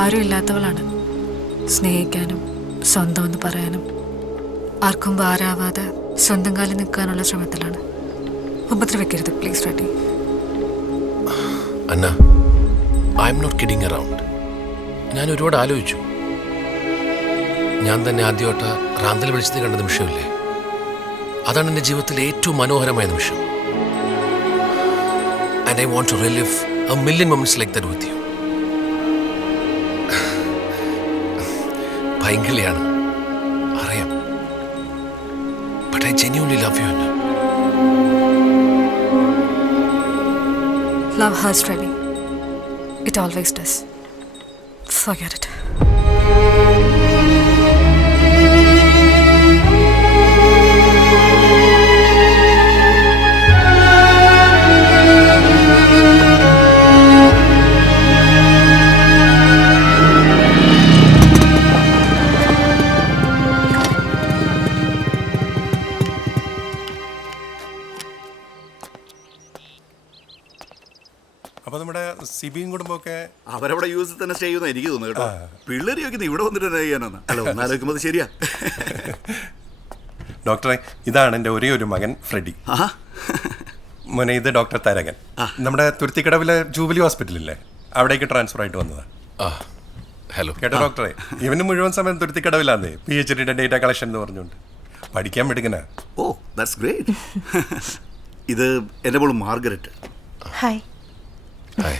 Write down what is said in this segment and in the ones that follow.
ആരും ഇല്ലാത്തവളാണ്. സ്നേഹിക്കാനും സ്വന്തം എന്ന് പറയാനും ആർക്കും ഭാരാവാതെ സ്വന്തം കാലിൽ നിൽക്കാനുള്ള ശ്രമത്തിലാണ്. ഉപദ്രവിക്കരുത് please ready. Anna, I'm not kidding around. ഞാൻ ഒരുപാട് ആലോചിച്ചു. ഞാൻ തന്നെ ആദ്യമായിട്ട് റാന്തൽ വിളിച്ചത് കണ്ട നിമിഷമില്ലേ, അതാണ് എൻ്റെ ജീവിതത്തിലെ ഏറ്റവും മനോഹരമായ നിമിഷം. And I want to relive a million moments like that with you. ഭയങ്കരയാണ് അറിയാം, but I genuinely love you, Anna. Love hurts, Reddy. It always does. Forget it. അപ്പൊ നമ്മുടെ സിബിയും കുടുംബമൊക്കെ അവരവിടെ യു എസിൽ തന്നെ സ്റ്റേ ചെയ്യുന്ന എനിക്ക് തോന്നുന്നു കേട്ടോ. പിള്ളേർ ചോദിക്കുന്നത് ഇവിടെ വന്നിട്ട് എന്നാ ചെയ്യാനാണ്. അല്ല ഒന്നാലോചിക്കുമ്പോൾ ശരിയാ. ഡോക്ടറെ, ഇതാണ് എൻ്റെ ഒരേ ഒരു മകൻ ഫ്രെഡി. മോനെ, ഇത് ഡോക്ടർ തരകൻ. നമ്മുടെ തുരുത്തിക്കടവിലെ ജൂബിലി ഹോസ്പിറ്റലില്ലേ, അവിടേക്ക് ട്രാൻസ്ഫർ ആയിട്ട് വന്നതാണ്. ഹലോ കേട്ടോ ഡോക്ടറെ, ഇവന് മുഴുവൻ സമയം തുരുത്തിക്കടവിലാന്നേ, PhD ഡേറ്റ കളക്ഷൻ എന്ന് പറഞ്ഞുകൊണ്ട്. പഠിക്കാൻ പഠിക്കണ. Oh that's great. ഇത് എൻ്റെ മോള് മാർഗരറ്റ്. ഹായ്. ഹായ്.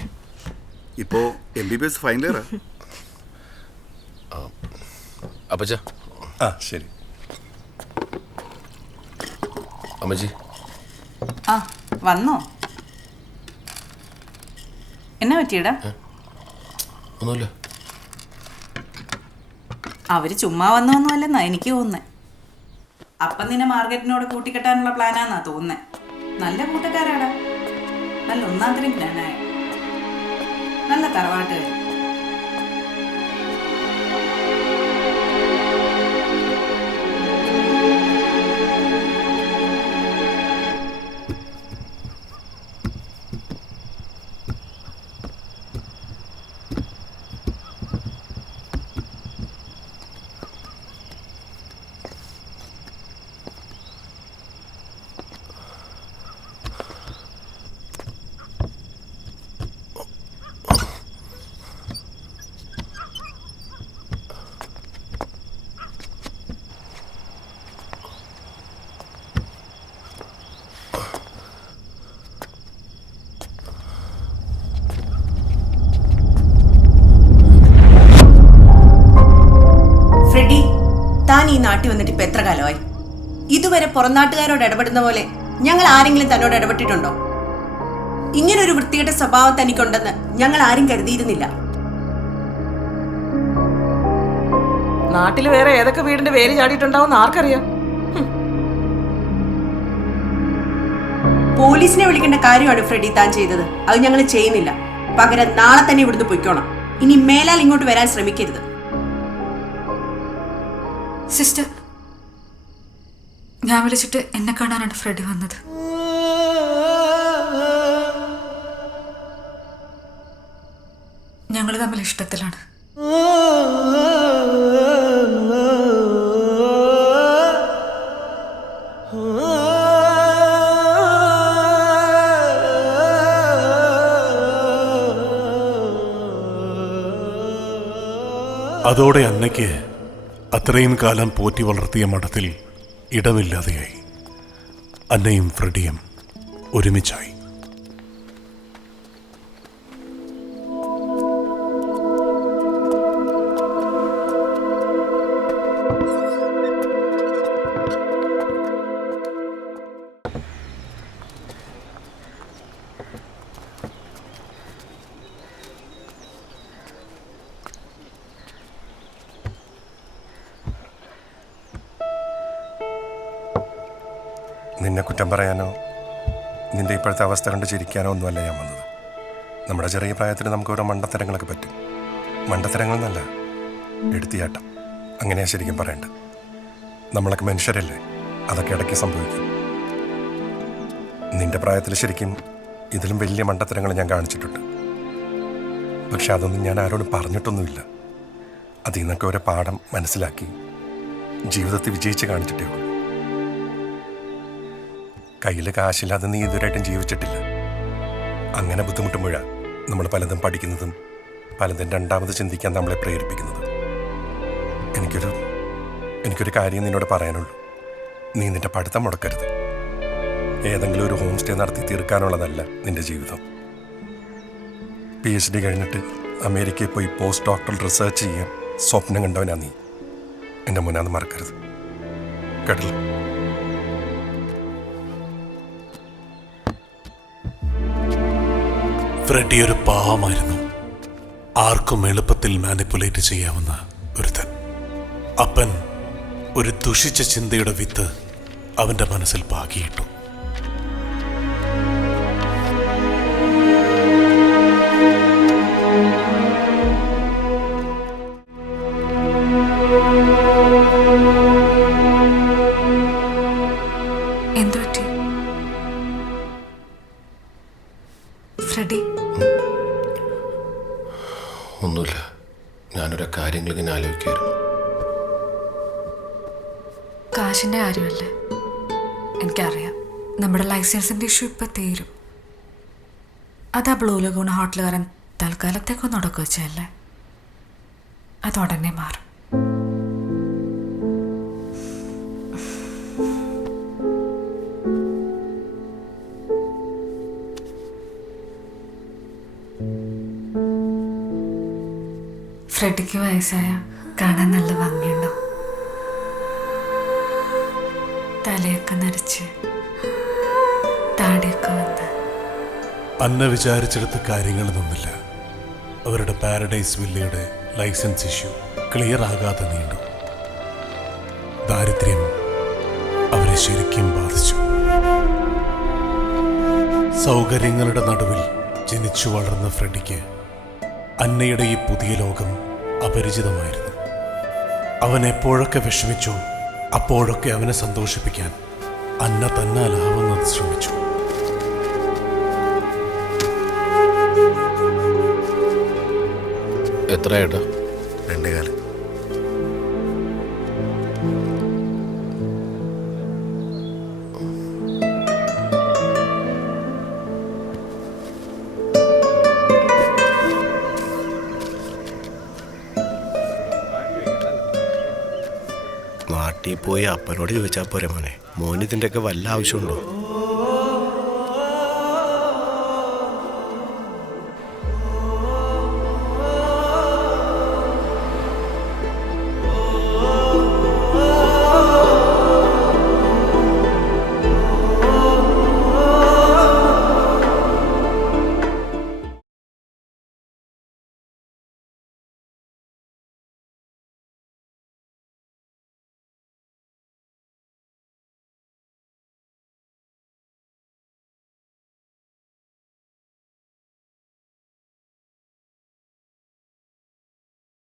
ഇപ്പോൾ MBBS ഫൈനൽ ഇയറാ. അപ്പച്ച. ആ ശരി. അമ്മജി. ആ വന്നോ? എന്നാ പറ്റിയടാ? ഒന്നുമില്ല. അവര് ചുമ്മാ വന്നോന്നുമല്ലെന്നാ എനിക്ക് തോന്നുന്നേ. അപ്പം നിന്നെ മാർക്കറ്റിനോട് കൂട്ടിക്കെട്ടാനുള്ള പ്ലാനാന്നാ തോന്നുന്നേ. നല്ല കൂട്ടക്കാരാടാ, നല്ല ഒന്നാന്തരം ജ്ഞാനായ, നല്ല തറവാട്ടുകാർ. ഫ്രെഡി, താൻ ഈ നാട്ടിൽ വന്നിട്ട് ഇപ്പൊ എത്ര കാലമായി? ഇതുവരെ പുറംനാട്ടുകാരോട് ഇടപെടുന്ന പോലെ ഞങ്ങൾ ആരെങ്കിലും തന്നോട് ഇടപെട്ടിട്ടുണ്ടോ? ഇങ്ങനൊരു വൃത്തികെട്ട സ്വഭാവം തനിക്കുണ്ടെന്ന് ഞങ്ങൾ ആരും കരുതിയിരുന്നില്ല. നാട്ടിൽ വേറെ ഏതൊക്കെ വീടിന്റെ പേര് ചാടിയിട്ടുണ്ടാവും ആർക്കറിയാം. പോലീസിനെ വിളിക്കേണ്ട കാര്യമാണ് ഫ്രെഡി താൻ ചെയ്തത്. അത് ഞങ്ങൾ ചെയ്യുന്നില്ല. പകരം നാളെ തന്നെ ഇവിടുന്ന് പൊയ്ക്കോണം. ഇനി മേലാൽ ഇങ്ങോട്ട് വരാൻ ശ്രമിക്കരുത്. സിസ്റ്റർ, ഞാൻ വിളിച്ചിട്ട് എന്നെ കാണാനാണ് ഫ്രെഡി വന്നത്. ഞങ്ങൾ തമ്മിൽ ഇഷ്ടത്തിലാണ്. അതോടെ അന്നയ്ക്ക് അത്രയും കാലം പോറ്റി വളർത്തിയ മഠത്തിൽ ഇടമില്ലാതെയായി. അന്നയും ഫ്രെഡിയും ഒരുമിച്ചായി. നിന്നെ കുറ്റം പറയാനോ നിന്റെ ഇപ്പോഴത്തെ അവസ്ഥ കണ്ട് ചിരിക്കാനോ ഒന്നുമല്ല ഞാൻ വന്നത്. നമ്മുടെ ചെറിയ പ്രായത്തിൽ നമുക്ക് ഓരോ മണ്ടത്തരങ്ങളൊക്കെ പറ്റും. മണ്ടത്തരങ്ങൾ എന്നല്ല, എടുത്തിയാട്ടം, അങ്ങനെയാ ശരിക്കും പറയേണ്ടത്. നമ്മളൊക്കെ മനുഷ്യരല്ലേ, അതൊക്കെ ഇടയ്ക്ക് സംഭവിക്കും. നിന്റെ പ്രായത്തിൽ ശരിക്കും ഇതിലും വലിയ മണ്ടത്തരങ്ങൾ ഞാൻ കാണിച്ചിട്ടുണ്ട്. പക്ഷെ അതൊന്നും ഞാൻ ആരോടും പറഞ്ഞിട്ടൊന്നുമില്ല. അതിൽ നിന്നൊക്കെ ഒരു പാഠം മനസ്സിലാക്കി ജീവിതത്തിൽ വിജയിച്ച് കാണിച്ചിട്ടേ ഉള്ളൂ. കയ്യിൽ കാശില്ലാതെ നീ ഇതുവരെയായിട്ടും ജീവിച്ചിട്ടില്ല. അങ്ങനെ ബുദ്ധിമുട്ടുമ്പോഴാണ് നമ്മൾ പലതും പഠിക്കുന്നതും പലതും രണ്ടാമത് ചിന്തിക്കാൻ നമ്മളെ പ്രേരിപ്പിക്കുന്നത്. എനിക്കൊരു കാര്യം നിന്നോട് പറയാനുള്ളൂ. നീ നിന്റെ പഠിത്തം മുടക്കരുത്. ഏതെങ്കിലും ഒരു ഹോം സ്റ്റേ നടത്തി തീർക്കാനുള്ളതല്ല നിന്റെ ജീവിതം. PhD കഴിഞ്ഞിട്ട് അമേരിക്കയിൽ പോയി പോസ്റ്റ് ഡോക്ടറൽ റിസർച്ച് ചെയ്യാൻ സ്വപ്നം കണ്ടവനാ നീ. എൻ്റെ മുന്നാന്ന് മറക്കരുത് കേട്ടില്ല? ഫ്രെഡി ഒരു പാവമായിരുന്നു. ആർക്കും എളുപ്പത്തിൽ മാനിപ്പുലേറ്റ് ചെയ്യാവുന്ന ഒരുത്തൻ. അപ്പൻ ഒരു ദുഷിച്ച ചിന്തയുടെ വിത്ത് അവന്റെ മനസ്സിൽ പാകിയിട്ടു. എന്തു പറ്റി ഫ്രെഡി? ഒന്നുമില്ല, ഞാനൊരു കാര്യങ്ങളിങ്ങനെ ആലോചിക്കായിരുന്നു. കാശിൻ്റെ കാര്യമല്ലേ? എനിക്കറിയാം. നമ്മുടെ ലൈസൻസിൻ്റെ ഇഷ്യൂ ഇപ്പം തീരും. അതാ ബ്ലൂ ലഗൂൺ ഹോട്ടലുകാരൻ തൽക്കാലത്തേക്കൊന്ന് ഉടക്കി വെച്ചല്ലേ, അത് ഉടനെ മാറും. ഫ്രെഡിക്ക് വയസ്സായ കാണാൻ നല്ല ഭംഗിയുണ്ടാവും. തലയൊക്കെ നരച്ച് താടിയൊക്കെ വന്ന്. അന്ന വിചാരിച്ചെടുത്ത കാര്യങ്ങൾ നിന്നില്ല. അവരുടെ പാരഡൈസ് വില്ലയുടെ ലൈസൻസ് ഇഷ്യൂ ക്ലിയർ ആകാതെ നീണ്ടു. ദാരിദ്ര്യം അവരെ ശരിക്കും ബാധിച്ചു. സൗകര്യങ്ങളുടെ നടുവിൽ ജനിച്ചു വളർന്ന ഫ്രെഡിക്ക് അന്നയുടെ ഈ പുതിയ ലോകം അപരിചിതമായിരുന്നു. അവൻ എപ്പോഴൊക്കെ വിഷമിച്ചോ അപ്പോഴൊക്കെ അവനെ സന്തോഷിപ്പിക്കാൻ അന്ന തന്നാലാവുന്നത് ശ്രമിച്ചു. എത്രയായിട്ടാ? 2 കാലം. നാട്ടിൽ പോയി അപ്പനോട് ചോദിച്ചാൽ പോരെ മോനെ, മോന് ഇതിൻ്റെയൊക്കെ വല്ല ആവശ്യമുണ്ടോ?